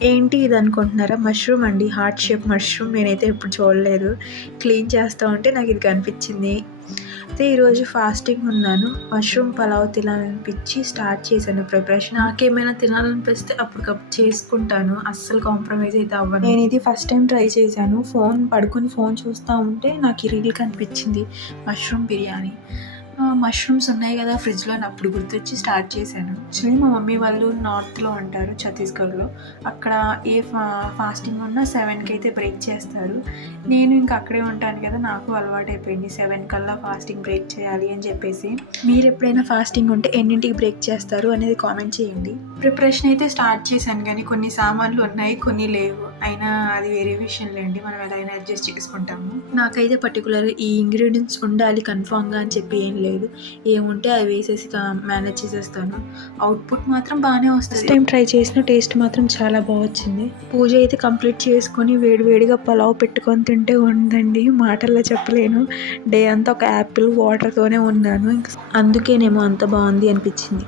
ఏంటి ఇది అనుకుంటున్నారా? మష్రూమ్ అండి. హార్ట్ షేప్ మష్రూమ్ నేనైతే ఎప్పుడు చూడలేదు. క్లీన్ చేస్తా ఉంటే నాకు ఇది కనిపించింది. అయితే ఈరోజు ఫాస్టింగ్ ఉన్నాను. మష్రూమ్ పలావ్ తినాలనిపించి స్టార్ట్ చేశాను ప్రిపరేషన్. నాకేమైనా తినాలనిపిస్తే అప్పటికప్పుడు చేసుకుంటాను. అస్సలు కాంప్రమైజ్ అయితే అవ్వను. నేను ఇది ఫస్ట్ టైం ట్రై చేశాను. పడుకొని ఫోన్ చూస్తూ ఉంటే నాకు ఈ రీల్ కనిపించింది, మష్రూమ్ బిర్యానీ. మష్రూమ్స్ ఉన్నాయి కదా ఫ్రిడ్జ్లో అని అప్పుడు గుర్తొచ్చి స్టార్ట్ చేశాను. యాక్చువల్లీ మా మమ్మీ వాళ్ళు నార్త్లో ఉంటారు, ఛత్తీస్గఢ్లో. అక్కడ ఏ ఫాస్టింగ్ ఉన్నా 7కి అయితే బ్రేక్ చేస్తారు. నేను ఇంకా అక్కడే ఉంటాను కదా, నాకు అలవాటు అయిపోయింది 7 కల్లా ఫాస్టింగ్ బ్రేక్ చేయాలి అని చెప్పేసి. మీరు ఎప్పుడైనా ఫాస్టింగ్ ఉంటే ఎన్నింటికి బ్రేక్ చేస్తారు అనేది కామెంట్ చేయండి. ప్రిపరేషన్ అయితే స్టార్ట్ చేశాను కానీ కొన్ని సామాన్లు ఉన్నాయి, కొన్ని లేవు. అయినా అది వేరే విషయం లేండి, మనం ఎలా అయినా అడ్జస్ట్ చేసుకుంటాము. నాకైతే పర్టికులర్ ఈ ఇంగ్రీడియంట్స్ ఉండాలి కన్ఫామ్గా అని చెప్పి ఏం లేదు. ఏముంటే అవి వేసేసి మేనేజ్ చేసేస్తాను. అవుట్పుట్ మాత్రం బాగానే వస్తుంది. ఫస్ట్ టైం ట్రై చేసిన టేస్ట్ మాత్రం చాలా బాగా వచ్చింది. పూజ అయితే కంప్లీట్ చేసుకొని వేడివేడిగా పలావ్ పెట్టుకొని తింటే ఉందండి, మాటల్లో చెప్పలేను. డే అంతా ఒక యాపిల్ వాటర్తోనే ఉన్నాను. అందుకేనేమో అంత బాగుంది అనిపించింది.